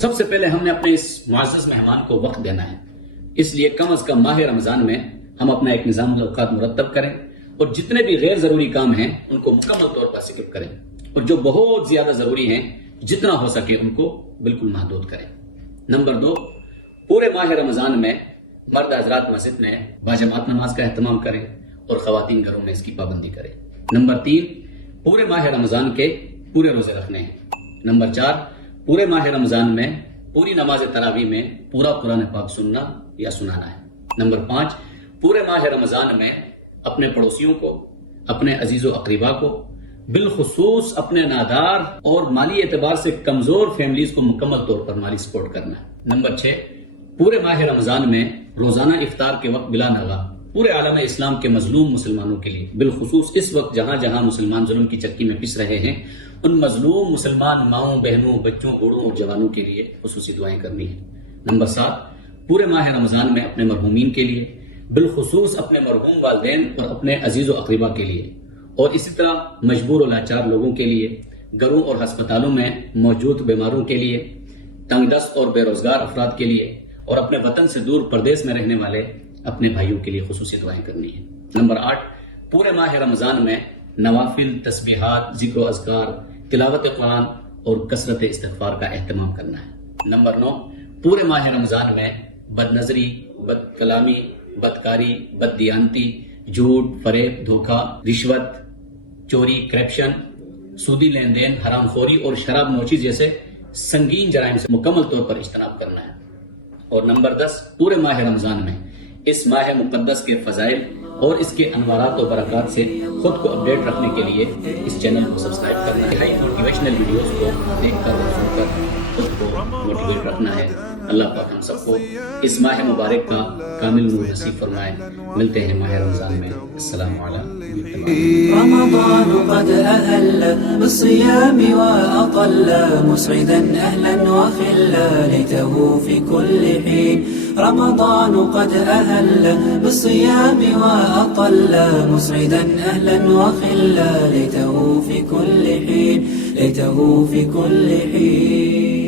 سب سے پہلے ہم نے اپنے اس معزز مہمان کو وقت دینا ہے، اس لیے کم از کم ماہ رمضان میں ہم اپنا ایک نظام الاوقات مرتب کریں اور جتنے بھی غیر ضروری کام ہیں ان کو مکمل طور پر سکپ کریں، اور جو بہت زیادہ ضروری ہیں جتنا ہو سکے ان کو بالکل محدود کریں۔ نمبر 2، پورے ماہ رمضان میں مرد حضرات مسجد میں باجماعت نماز کا اہتمام کریں اور خواتین گھروں میں اس کی پابندی کریں۔ نمبر 3، پورے ماہ رمضان کے پورے روزے رکھنے ہیں۔ نمبر 4، پورے ماہ رمضان میں پوری نماز تراویح میں پورا قرآن پاک سننا یا سنانا ہے۔ نمبر 5، پورے ماہ رمضان میں اپنے پڑوسیوں کو، اپنے عزیز و اقربا کو، بالخصوص اپنے نادار اور مالی اعتبار سے کمزور فیملیز کو مکمل طور پر مالی سپورٹ کرنا ہے۔ نمبر 6، پورے ماہ رمضان میں روزانہ افطار کے وقت بلا ناغہ پورے عالم اسلام کے مظلوم مسلمانوں کے لیے، بالخصوص اس وقت جہاں جہاں مسلمان ظلم کی چکی میں پس رہے ہیں، ان مظلوم مسلمان ماؤں، بہنوں، بچوں، بوڑھوں اور جوانوں کے لیے خصوصی دعائیں کرنی ہیں۔ نمبر 7، پورے ماہ رمضان میں اپنے مرحومین کے لیے، بالخصوص اپنے مرحوم والدین اور اپنے عزیز و اقربا کے لیے، اور اسی طرح مجبور و لاچار لوگوں کے لیے، گھروں اور ہسپتالوں میں موجود بیماروں کے لیے، تنگ دست اور بے روزگار افراد کے لیے، اور اپنے وطن سے دور پردیس میں رہنے والے اپنے بھائیوں کے لیے خصوصی دعائیں کرنی ہیں۔ نمبر 8، پورے ماہ رمضان میں نوافل، تسبیحات، ذکر و اذکار، تلاوت قرآن اور کثرت استغفار کا اہتمام کرنا ہے۔ نمبر 9، پورے ماہ رمضان میں بد نظری، بد کلامی، بدکاری، بد دیانتی، جھوٹ، فریب، دھوکہ، رشوت، چوری، کرپشن، سودی لین دین، حرام خوری اور شراب نوشی جیسے سنگین جرائم سے مکمل طور پر اجتناب کرنا ہے۔ اور نمبر 10، پورے ماہ رمضان میں اس ماہ مقدس کے فضائل اور اس کے انوارات و برکات سے خود کو اپڈیٹ رکھنے کے لیے اس چینل کو سبسکرائب کرنا ہے۔ ہائی موٹیویشنل ویڈیوز کو دیکھ کر اور سن کر خود کو موٹیویٹ رکھنا ہے۔ اللہ پاک ہم سب کو اس ماہ مبارک کا کامل نور نصیب فرمائے۔ ملتے ہیں ماہ رمضان میں۔ السلام علیکم۔ رمضان قد أهل بالصيام وأطل مسعدا أهلا وخلا ليته في كل حين رمضان قد أهل بالصيام وأطل مسعدا أهلا وخلا ليته في كل حين